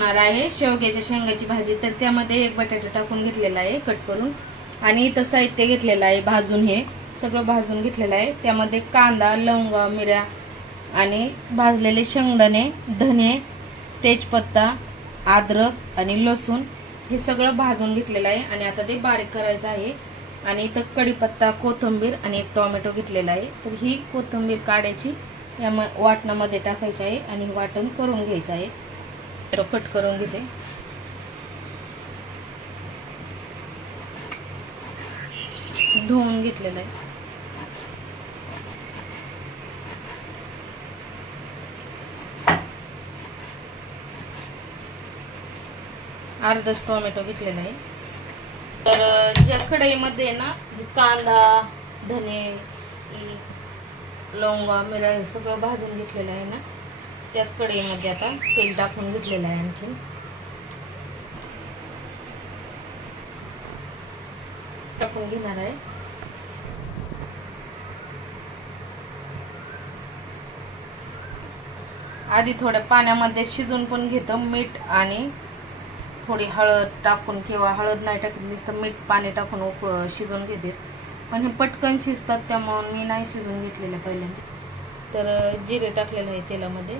बनवणार आहे शेवग्याच्या शेंगाची भाजी। तर त्यामध्ये एक बटाटा टाकून घेतलेला आहे कट करून, आणि इथं साहित्य घेतलेलं आहे भाजून, हे सगळं भाजून घेतलेलं आहे। त्यामध्ये कांदा, लवंगा, मिऱ्या आणि भाजलेले शेंगदाणे, धने, तेजपत्ता, अद्रक आणि लसूण हे सगळं भाजून घेतलेलं आहे आणि आता ते बारीक करायचं आहे। आणि इथं कढीपत्ता, कोथिंबीर आणि एक टोमॅटो घेतलेला आहे। तर ही कोथिंबीर काढायची, या वाटणामध्ये टाकायची आहे आणि वाटण करून घ्यायचं आहे। तर कट करून घेते। धुवून घेतलेलं आहे। अर्धाच टोमॅटो घेतलेला आहे। तर ज्या कढईमध्ये ना कांदा, धने, लवंगा, मिऱ्या हे सगळं भाजून घेतलेलं आहे ना, त्याच कढईमध्ये आता तेल टाकून घेतलेलं आहे। आणखी टाकून घेणार आहे। आधी थोड्या पाण्यामध्ये शिजून पण घेतो, मीठ आणि थोडी हळद टाकून, किंवा हळद नाही टाकली नुसतं मीठ पाणी टाकून शिजवून घेते, पण हे पटकन शिजतात त्यामुळे मी नाही शिजवून घेतलेलं पहिल्यांदा। तर जिरे टाकलेलं आहे तेलामध्ये,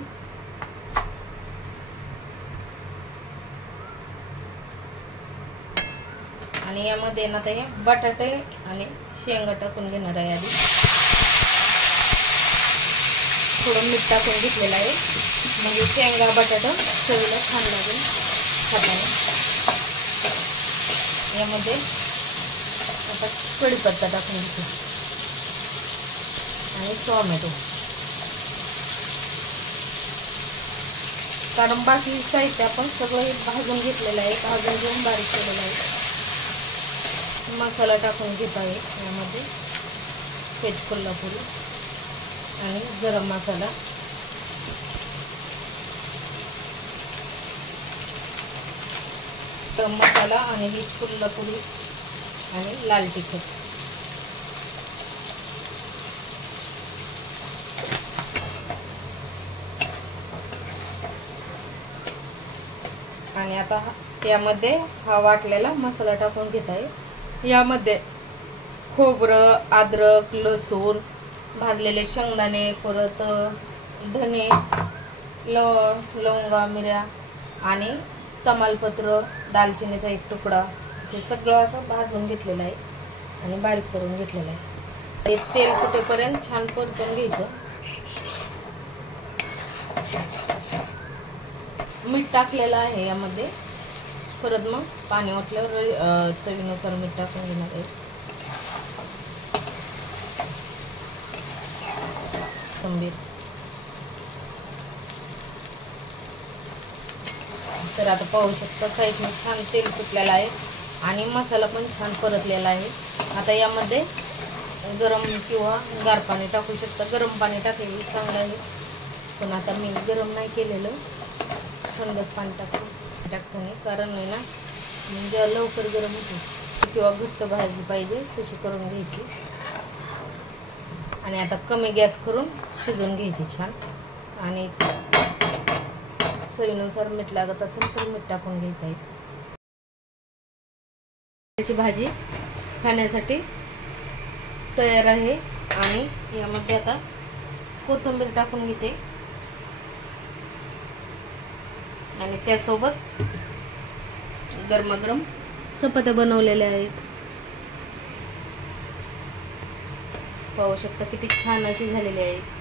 आणि यामध्ये ना ते बटाटे आणि शेंगा टाकून घेणार आहे। आधी थोडं मीठ टाकून घेतलेलं आहे, म्हणजे शेंगा बटाटा चवीला छान लागेल खाताना। यामध्ये आता कढीपत्ता टाकून घेतो आणि टोमॅटो, कारण बाकी साहित्य आपण सगळं भाजून घेतलेलं आहे, भाजून घेऊन बारीक केलेलं आहे। मसाला टाकून घेत आहे यामध्ये, पेज कोल्हापुरी आणि गरम मसाला, गरम मसाला आणि ही कोल्हापुरी आणि लाल तिखट। आणि आता यामध्ये हा वाटलेला मसाला टाकून घेत आहे। यामध्ये खोबरं, अद्रक, लसूण, भाजलेले शेंगदाणे, परत धने, लवंगा, मिऱ्या आणि तमालपत्र, दालचिनीचा एक तुकडा, हे सगळं असं भाजून घेतलेलं आहे आणि बारीक करून घेतलेलं आहे। हे तेल सुटेपर्यंत छान परतून घ्यायचं। मीठ टाकलेलं आहे यामध्ये, परत मग पाणी ओतल्यावर चवीनुसार मीठ टाकून घेणार आहे। कोथिंबीर, तर आता पाहू शकता साईडने छान तेल सुटलेलं आहे आणि मसाला पण छान परतलेला आहे। आता यामध्ये गरम किंवा गार पाणी टाकू शकता, गरम पाणी टाकलेलं चांगलं आहे, पण आता मी गरम नाही केलेलं, थंडच पाणी टाकताना, कारण आहे ना म्हणजे लवकर गरम होते, किंवा घट्ट भाजी पाहिजे तशी करून घ्यायची। आणि आता कमी गॅस करून शिजवून घ्यायची छान, आणि चवीनुसार मीठ लागत असेल तर मीठ टाकून घ्यायचं आहे। त्याची भाजी खाण्यासाठी तयार आहे। आणि यामध्ये आता कोथिंबीर टाकून घेते आणि त्यासोबत गरमागरम चपात्या बनवलेल्या आहेत। पाहू शकता किती छान अशी झालेली आहेत।